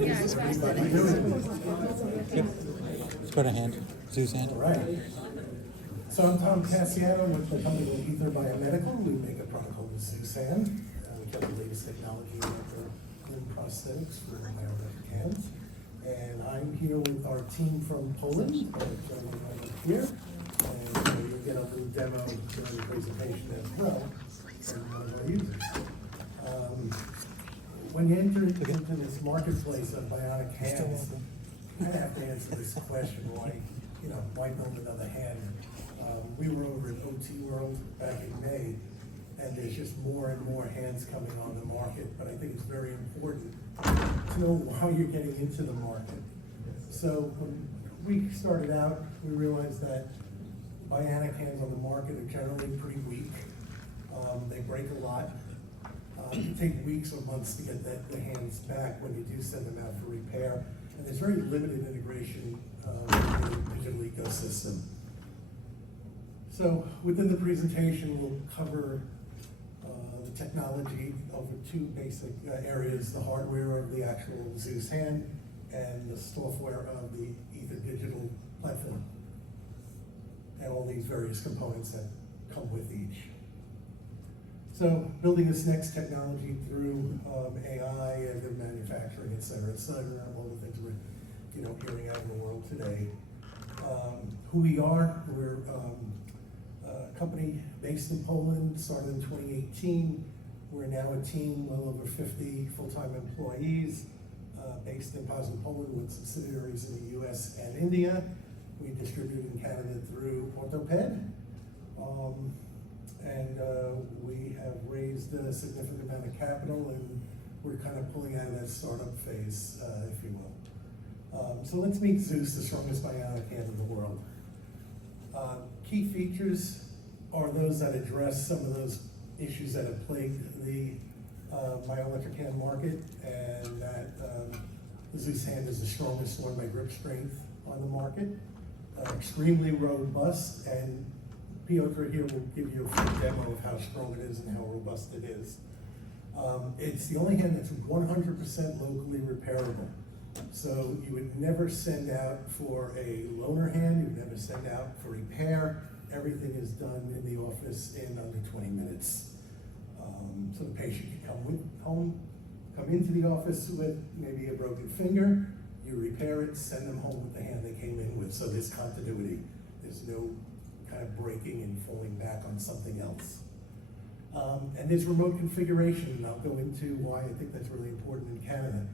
Is everybody doing? Let's go to hand. Zeus hand. All right. So I'm Tom Cassiano with the company Aether Biomedical. We make a product called the Zeus hand. We got the latest technology in prosthetics for myoelectric hands. And I'm here with our team from Poland, gentlemen right here. And you'll get a little demo during the presentation as well from one of our users. When you enter into this marketplace of bionic hands, you kind of have to answer this question: why build another hand? We were over at OT World back in May, and there's just more and more hands coming on the market. But I think it's very important to know how you're getting into the market. So when we started out, we realized that bionic hands on the market are generally pretty weak. They break a lot. It can take weeks or months to get the hands back when you do send them out for repair. And there's very limited integration with the digital ecosystem. So within the presentation, we'll cover the technology over two basic areas: the hardware of the actual Zeus hand and the software of the Aether digital platform, and all these various components that come with each. So building this next technology through AI and the manufacturing, et cetera, all the things we're hearing out in the world today. Who we are, we're a company based in Poland, started in 2018. We're now a team, well over 50 full-time employees, based in Poznan, Poland, with subsidiaries in the US and India. We distribute in Canada through Orthoped. And we have raised a significant amount of capital, and we're kind of pulling out of that startup phase, if you will. So let's meet Zeus, the strongest bionic hand in the world. Key features are those that address some of those issues that have plagued the myoelectric hand market, and that the Zeus hand is the strongest one by grip strength on the market, extremely robust, and Piotr here will give you a full demo of how strong it is and how robust it is. It's the only hand that's 100% locally repairable. So you would never send out for a loaner hand, you would never send out for repair. Everything is done in the office in under 20 minutes. So the patient can come into the office with maybe a broken finger, you repair it, send them home with the hand they came in with. So there's continuity. There's no kind of breaking and falling back on something else. And there's remote configuration, and I'll go into why I think that's really important in Canada,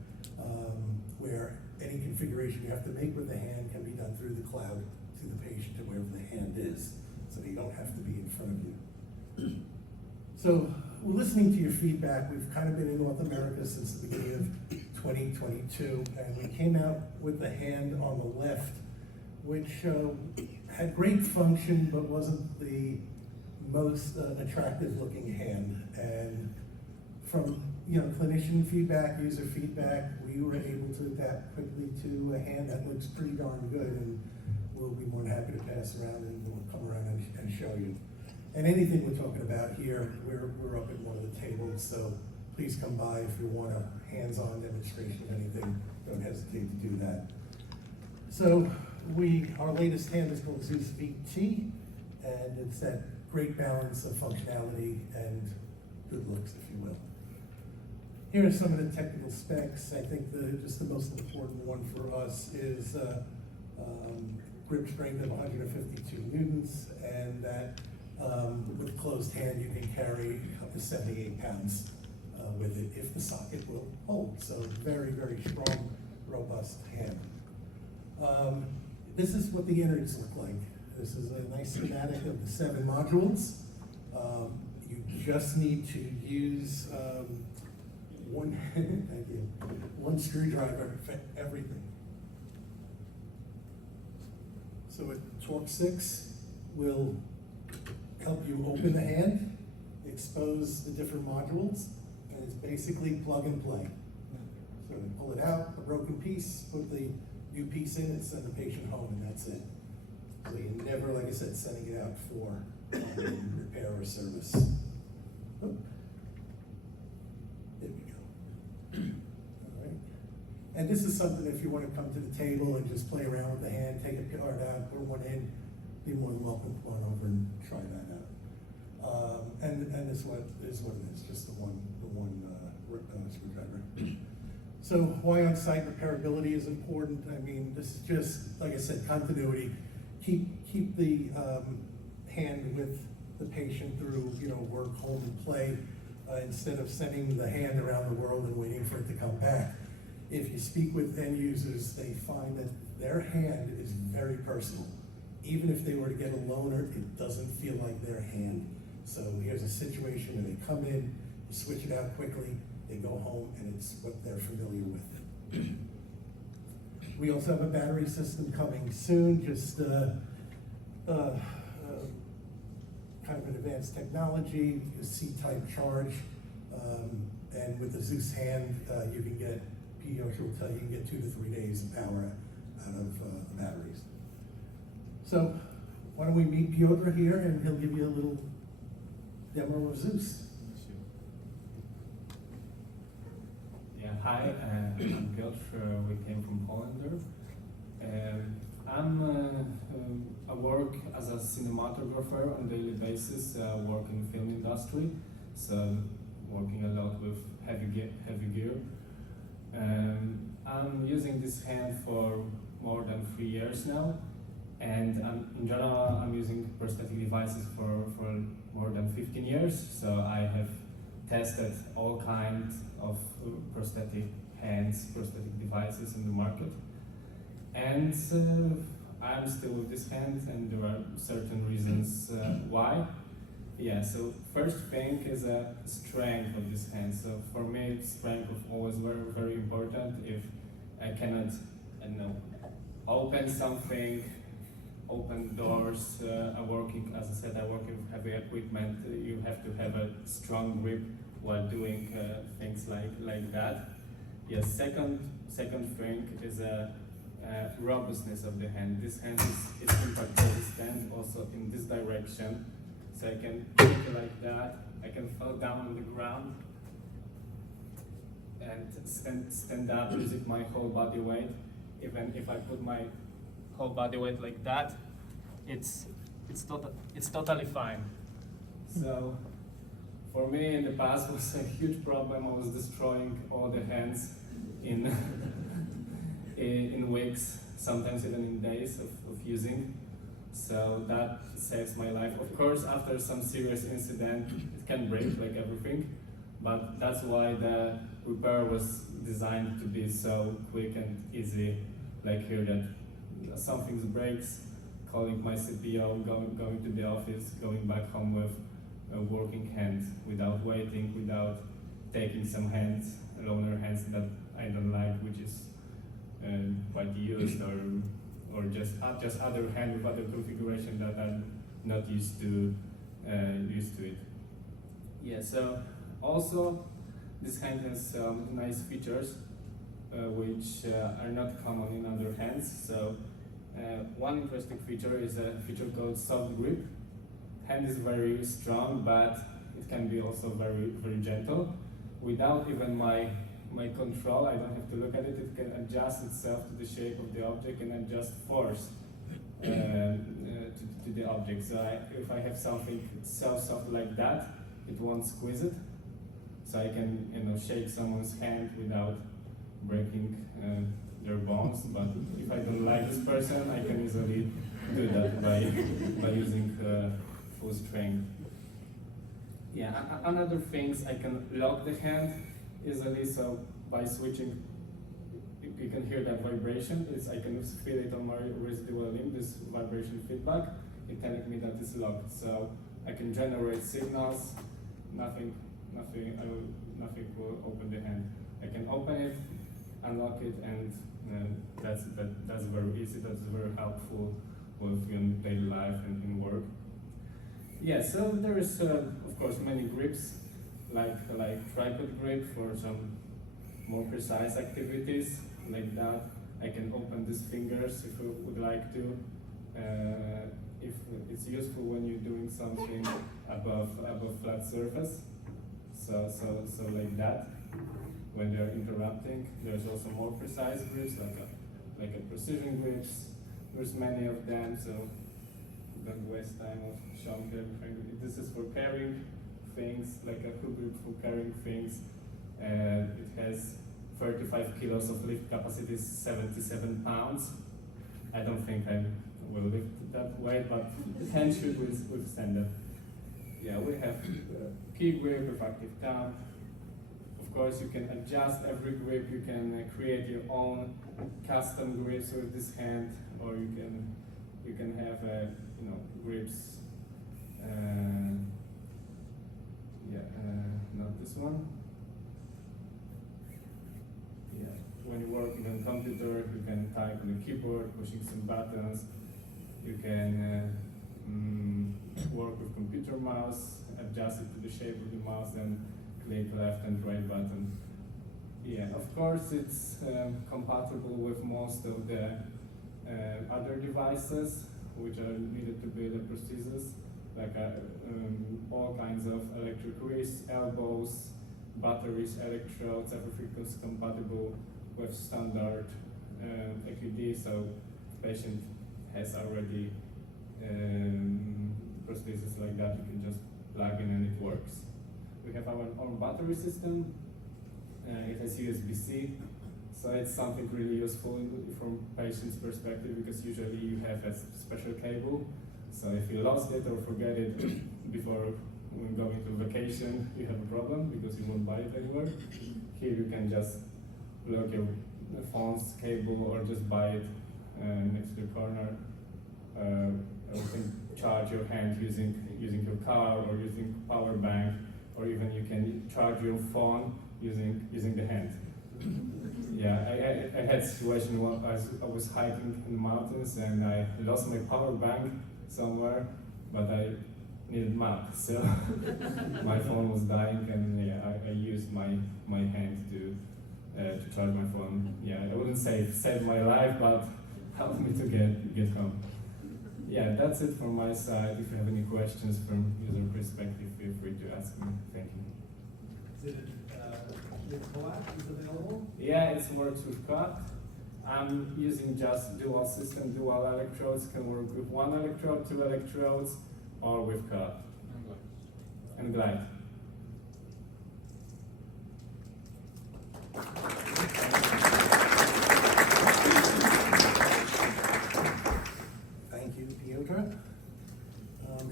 where any configuration you have to make with the hand can be done through the cloud to the patient to wherever the hand is, so you don't have to be in front of you. So we're listening to your feedback. We've kind of been in North America since the beginning of 2022, and we came out with the hand on the left, which had great function, but wasn't the most attractive looking hand. And from clinician feedback, user feedback, we were able to adapt quickly to a hand that looks pretty darn good, and we'll be more than happy to pass around, and we'll come around and show you. And anything we're talking about here, we're up at one of the tables, so please come by if you want a hands-on demonstration of anything. Don't hesitate to do that. So our latest hand is called Zeus VT, and it's that great balance of functionality and good looks, if you will. Here are some of the technical specs. I think just the most important one for us is grip strength of 152 newtons, and that with closed hand you can carry up to 78 pounds with it if the socket will hold. So very, very strong, robust hand. This is what the innards look like. This is a nice schematic of the 7 modules. You just need to use one screwdriver for everything. So a torque 6 will help you open the hand, expose the different modules, and it's basically plug and play. So you pull it out, a broken piece, put the new piece in, and send the patient home, and that's it. So you're never, like I said, sending it out for repair or service. Oh. There we go. All right. And this is something if you want to come to the table and just play around with the hand, take a card out, put one in, be more than welcome to come on over and try that out. And this what it is, just the one screwdriver. So why on-site repairability is important? I mean, this is just, like I said, continuity. Keep the hand with the patient through, work, home, and play, instead of sending the hand around the world and waiting for it to come back. If you speak with end users, they find that their hand is very personal. Even if they were to get a loaner, it doesn't feel like their hand. So here's a situation where they come in, you switch it out quickly, they go home, and it's what they're familiar with. We also have a battery system coming soon, just kind of an advanced technology, a C-type charge, and with the Zeus hand, you can get, Piotr will tell you, you can get 2 to 3 days of power out of the batteries. So why don't we meet Piotr here, and he'll give you a little demo of Zeus. Yeah, hi, I'm Piotr. We came from Poland. I work as a cinematographer on a daily basis, work in the film industry, so working a lot with heavy gear. I'm using this hand for more than 3 years now, and in general I'm using prosthetic devices for more than 15 years, so I have tested all kinds of prosthetic hands, prosthetic devices in the market, and I'm still with this hand, and there are certain reasons why. Yeah, so first thing is a strength of this hand. So for me, strength is always very, very important. If I cannot, open something, open doors, I work with heavy equipment. You have to have a strong grip while doing things like that. Yes, second thing is a robustness of the hand. This hand is impact resistant, also in this direction. So I can take it like that, I can fall down on the ground and stand up using my whole body weight. Even if I put my whole body weight like that, it's totally fine. So for me in the past was a huge problem. I was destroying all the hands in in weeks, sometimes even in days of using. So that saves my life. Of course, after some serious incident, it can break like everything, but that's why the repair was designed to be so quick and easy. Like here, that something breaks, calling my CPO, going to the office, going back home with a working hand, without waiting, without taking some hands, loaner hands that I don't like, which is quite used, or just other hand with other configuration that I'm not used to it. Yeah. So also this hand has some nice features which are not common in other hands. So one interesting feature is a feature called soft grip. Hand is very strong, but it can be also very, very gentle. Without even my control, I don't have to look at it. It can adjust itself to the shape of the object and adjust force to the object. So if I have something so soft like that, it won't squeeze it. So I can shake someone's hand without breaking their bones. But if I don't like this person, I can easily do that by using full strength. Yeah. Another things, I can lock the hand easily. So by switching, you can hear that vibration. I can feel it on my residual limb, this vibration feedback. It telling me that it's locked. So I can generate signals. Nothing will open the hand. I can open it, unlock it, and that's very easy. That's very helpful both in daily life and in work. Yeah. So there is of course many grips, like tripod grip for some more precise activities like that. I can open these fingers if you would like to. If it's useful when you're doing something above flat surface. So like that. when they're interrupting. There's also more precise grips, like a precision grips. There's many of them, so don't waste time of showing everything. This is for carrying things, like a hook grip for carrying things. And it has 35 kilos of lift capacity, 77 pounds. I don't think I will lift that weight, but the hand should withstand that. Yeah, we have key grip, refractive thumb. Of course, you can adjust every grip. You can create your own custom grips with this hand, or you can have grips. Not this one. Yeah, when you're working on computer, you can type on the keyboard, pushing some buttons. You can work with computer mouse, adjust it to the shape of the mouse, and click left and right button. Yeah, of course it's compatible with most of the other devices which are needed to build a prosthesis, like all kinds of electric wrists, elbows, batteries, electrodes. Everything is compatible with standard AQD, so the patient has already prosthesis like that. You can just plug in and it works. We have our own battery system. It has USB-C, so it's something really useful from patient's perspective, because usually you have a special cable. So if you lost it or forget it before going to vacation, you have a problem because you won't buy it anywhere. Here you can just plug your phone's cable or just buy it next to the corner. Or you can charge your hand using your car or using power bank, or even you can charge your phone using the hand. Yeah, I had a situation where I was hiking in the mountains and I lost my power bank somewhere, but I needed map, so my phone was dying, and yeah, I used my hand to charge my phone. Yeah, I wouldn't say saved my life, but helped me to get home. Yeah, that's it from my side. If you have any questions from user perspective, feel free to ask me. Thank you. Is it coax is available? Yeah, it works with COT. I'm using just dual system, dual electrodes. Can work with one electrode, two electrodes, or with COT. And glide. Thank you, Piotr.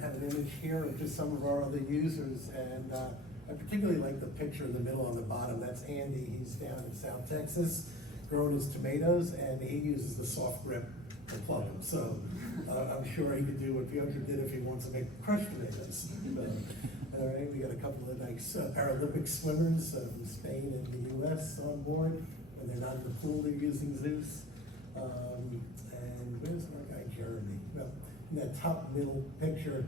Have an image here of just some of our other users, and I particularly like the picture in the middle on the bottom. That's Andy. He's down in South Texas, growing his tomatoes, and he uses the soft grip to plug them. So I'm sure he could do what Piotr did if he wants to make crushed tomatoes. All right, we got a couple of nice Paralympic swimmers from Spain and the US on board. When they're not in the pool, they're using Zeus. And where's our guy, Jeremy? Well, in that top middle picture,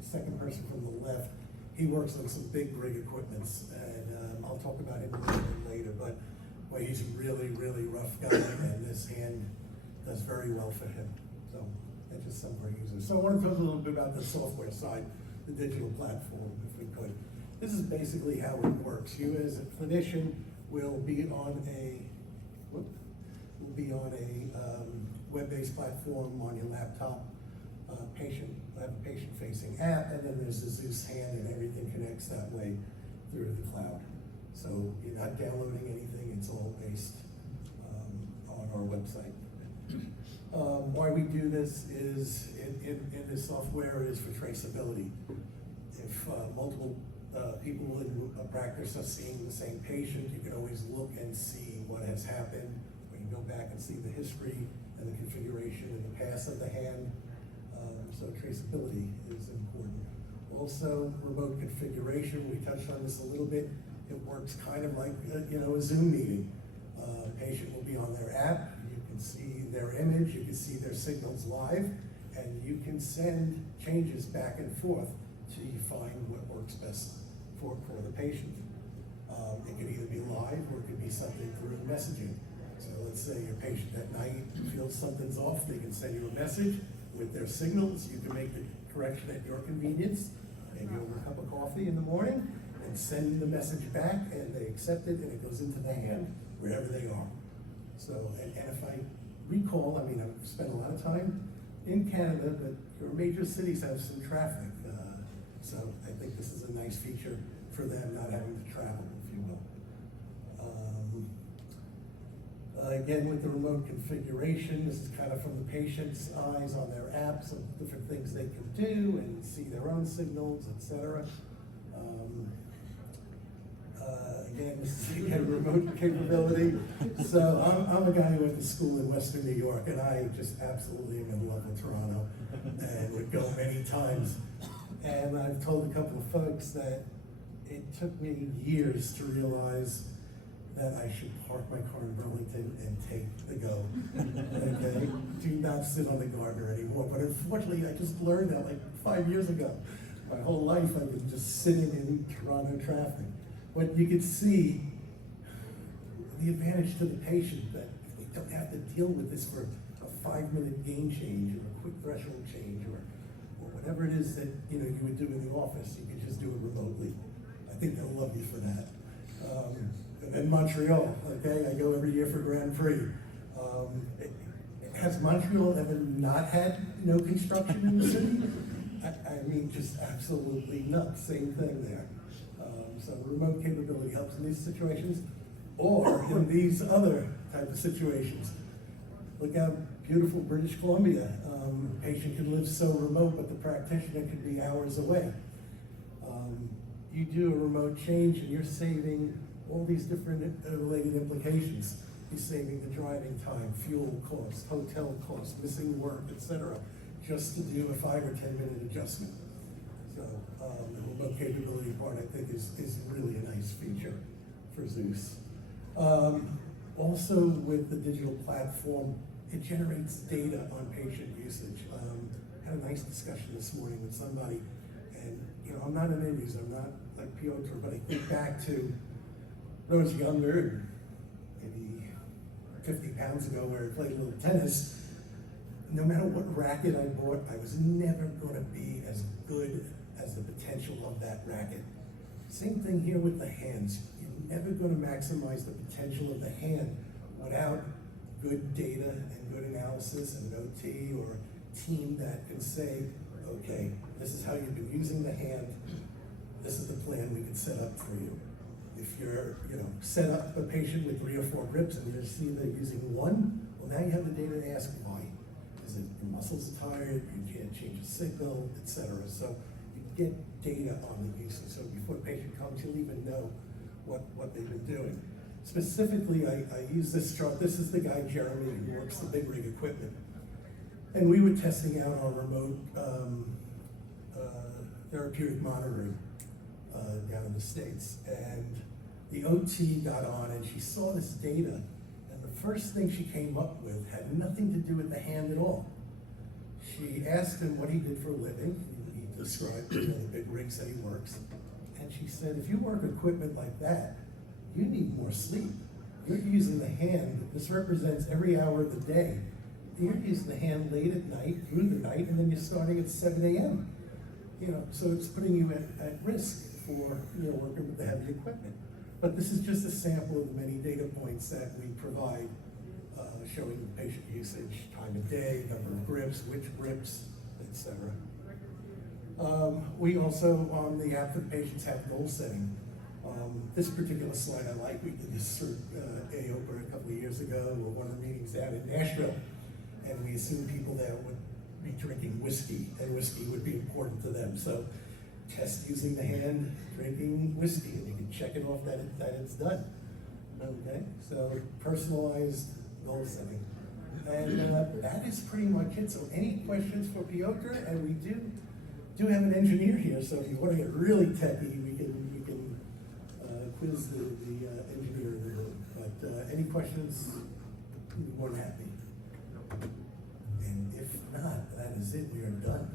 second person from the left, he works on some big rig equipments, and I'll talk about him a little bit later, but well, he's a really, really rough guy, and this hand does very well for him. So that's just some of our users. So I want to talk a little bit about the software side, the digital platform, if we could. This is basically how it works. You as a clinician will be on a web-based platform on your laptop. Patient will have a patient-facing app, and then there's the Zeus hand, and everything connects that way through the cloud. So you're not downloading anything; it's all based on our website. Why we do this is in this software is for traceability. If multiple people in a practice are seeing the same patient, you can always look and see what has happened. We can go back and see the history and the configuration and the pass of the hand. So traceability is important. Also, remote configuration. We touched on this a little bit. It works kind of like a Zoom meeting. Patient will be on their app. You can see their image. You can see their signals live, and you can send changes back and forth till you find what works best for the patient. It can either be live or it could be something through messaging. So let's say your patient at night feels something's off. They can send you a message with their signals. You can make the correction at your convenience, maybe over a cup of coffee in the morning, and send the message back, and they accept it, and it goes into the hand wherever they are. So, and if I recall, I mean, I've spent a lot of time in Canada, but your major cities have some traffic. So I think this is a nice feature for them not having to travel, if you will. Again, with the remote configuration, this is kind of from the patient's eyes on their apps of different things they can do and see their own signals, etc. Again, this is again remote capability. So I'm a guy who went to school in Western New York, and I just absolutely am in love with Toronto and would go many times. And I've told a couple of folks that it took me years to realize that I should park my car in Burlington and take the go. Okay? Do not sit on the Gardner anymore. But unfortunately, I just learned that like 5 years ago. My whole life I've been just sitting in Toronto traffic. But you could see the advantage to the patient that they don't have to deal with this for a 5-minute gain change or a quick threshold change or whatever it is that you would do in the office. You can just do it remotely. I think they'll love you for that. And then Montreal, okay? I go every year for Grand Prix. Has Montreal ever not had no construction in the city? I mean, just absolutely nuts. Same thing there. So remote capability helps in these situations, or in these other type of situations. Look how beautiful British Columbia. Patient can live so remote, but the practitioner could be hours away. You do a remote change, and you're saving all these different related implications. You're saving the driving time, fuel costs, hotel costs, missing work, etc., just to do a 5 or 10 minute adjustment. So the remote capability part, I think, is really a nice feature for Zeus. Also, with the digital platform, it generates data on patient usage. Had a nice discussion this morning with somebody, and I'm not an end user, I'm not like Piotr, but I think back to when I was younger, maybe 50 pounds ago, where I played a little tennis. No matter what racket I bought, I was never going to be as good as the potential of that racket. Same thing here with the hands. You're never going to maximize the potential of the hand without good data and good analysis and an OT or a team that can say, okay, this is how you've been using the hand. This is the plan we can set up for you. If you're, set up a patient with 3 or 4 grips and you see they're using one, well, now you have the data to ask why. Is it your muscles are tired, you can't change a signal, etc. So you get data on the usage. So before the patient comes, you'll even know what they've been doing. Specifically, I use this chart. This is the guy, Jeremy, who works the big rig equipment. And we were testing out our remote therapeutic monitoring down in the States. And the OT got on and she saw this data. And the first thing she came up with had nothing to do with the hand at all. She asked him what he did for a living. He described the big rigs that he works. And she said, if you work equipment like that, you need more sleep. You're using the hand. This represents every hour of the day. You're using the hand late at night, through the night, and then you're starting at 7 a.m. So it's putting you at risk for working with the heavy equipment. But this is just a sample of the many data points that we provide, showing patient usage, time of day, number of grips, which grips, etc. We also, on the app for the patients, have goal setting. This particular slide I like. We did this for AOPA a couple of years ago, or one of the meetings down in Nashville, and we assumed people there would be drinking whiskey, and whiskey would be important to them. So test using the hand, drinking whiskey, and you can check it off that it's done. Okay, so personalized goal setting. And that is pretty much it. So any questions for Piotr? And we do have an engineer here, so if you want to get really techy, we can quiz the engineer in the room. But any questions, we're more than happy. And if not, that is it. We are done.